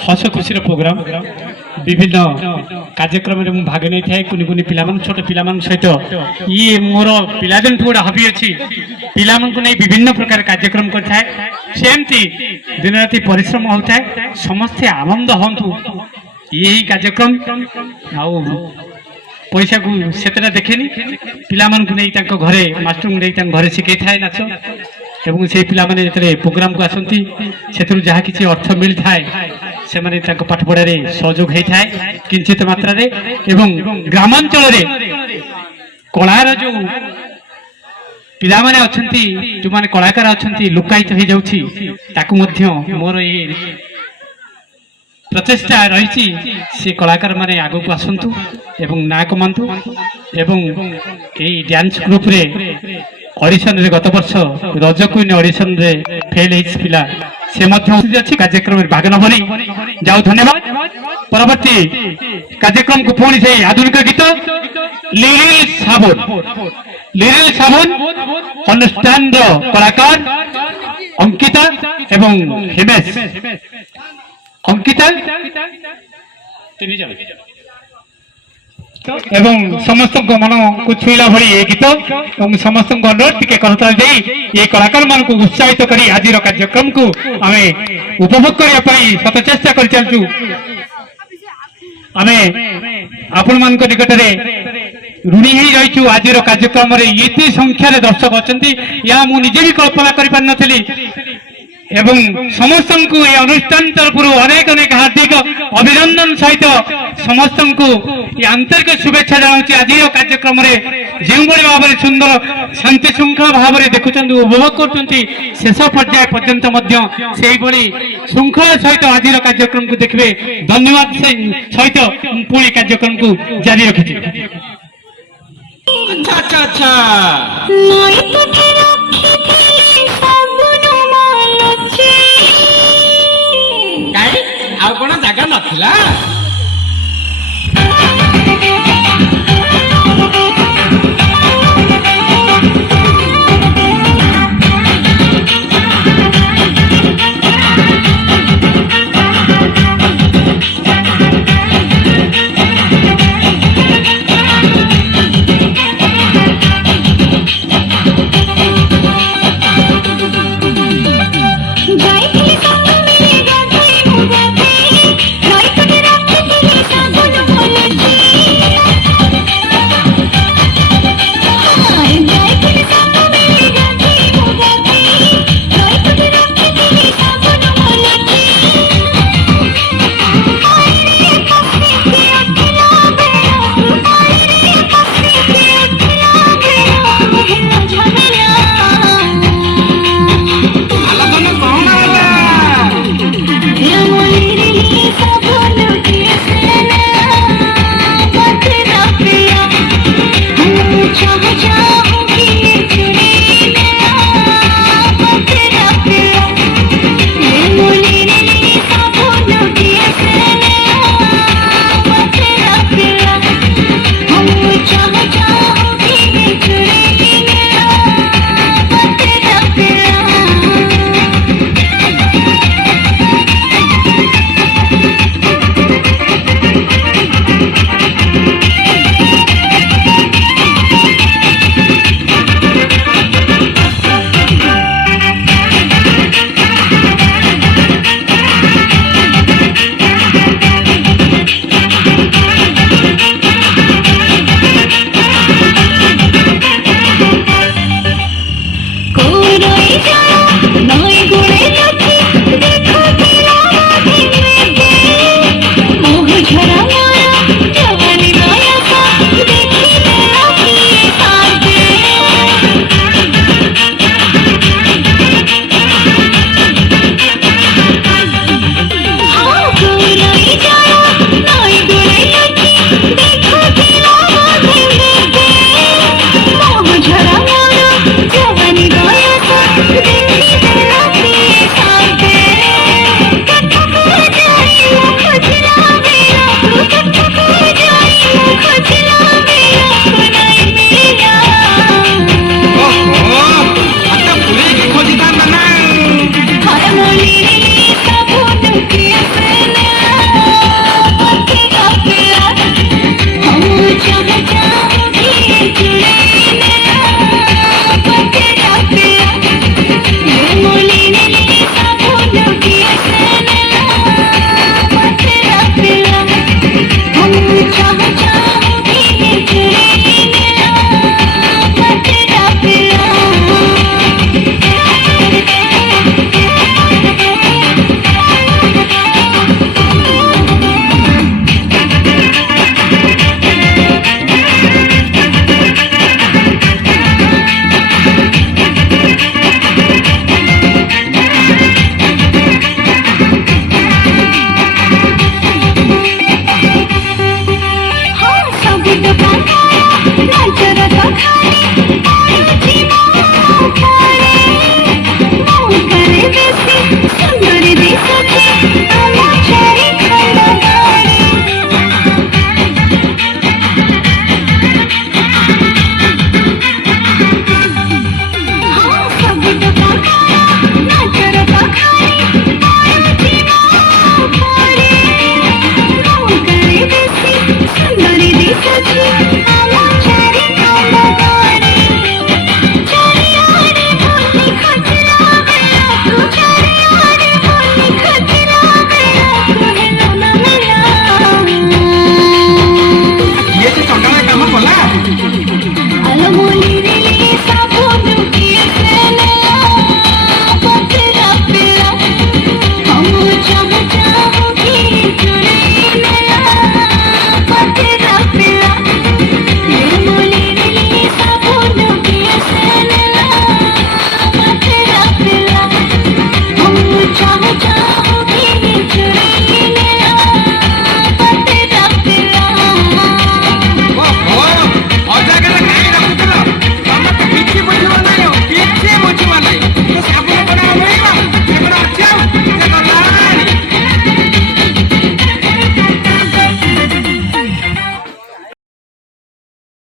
हस खुशी प्रोग्राम विभिन्न कार्यक्रम में भाग नहीं था कुनि कुनि पिला छोट पिला सहित ये मोर पिलादिन गोटे हबी अच्छी पिला नहीं विभिन्न प्रकार कार्यक्रम करता सेमती दिन राति परिश्रम होता है समस्ते आनंद हूँ यही कार्यक्रम आउ पैसा को सेतटा देखेनी पिला नहीं घरे मास्टर को नहीं घरे शिखई था नाच एवं से पिला माने जतरे प्रोग्राम को आसंती सेतरु जहा किछि अर्थ मिल थाए से माने ताको पाठ पढ़ा रे सहयोग हेइ थाए किंचित मात्रा रे एवं ग्रामांचल रे कलार जो पिला माने अछंती जो माने कलाकार अछंती लुकायित हो जाउछि ताकु मध्य मोर ये प्रचेष्टा रही से कलाकार माने आगो को आसंतु एवं ना कमांतु एवं ए डांस ग्रुप रे ऑडिशन रे गत वर्ष रज क्वीन ऑडिशन रे फेल हेइस पिला से मध्य अछि कार्यक्रम में भाग नभरी जाऊ धन्यवाद परवर्ती कार्यक्रम को पुणी से आधुनिक गीत लिरिल साबुन अनुष्ठान कलाकार अंकिता एवं हिमेश अंकिता एवं समस्त मन को छुईला भली ये गीत और समस्त अनुरोध टिके करता दे ये कलाकार मान को उत्साहित करी आज कार्यक्रम को आमे उपभोग करने सत चेष्टा कर चलचु आमे आपण मान को निकट रे ऋणी ही रही आज कार्यक्रम रे ये संख्यार दर्शक अच्छा या मु निजे भी कल्पना कर पार नथली एवं समस्त को ये अनुष्ठान तरफ अनेक अनेक हार्दिक अभिनंदन सहित समस्त को ये आंतरिक शुभेच्छा जनाऊँ आज कार्यक्रम में जो भाव में सुंदर शांति श्रृंखला भाव में देखुं उपभोग कर शेष पर्याय पर्यंत श्रृंखला सहित आज कार्यक्रम को देखिए धन्यवाद सहित पुणी कार्यक्रम को जारी रखी अच्छा अच्छा आउ कौन जगह नथिला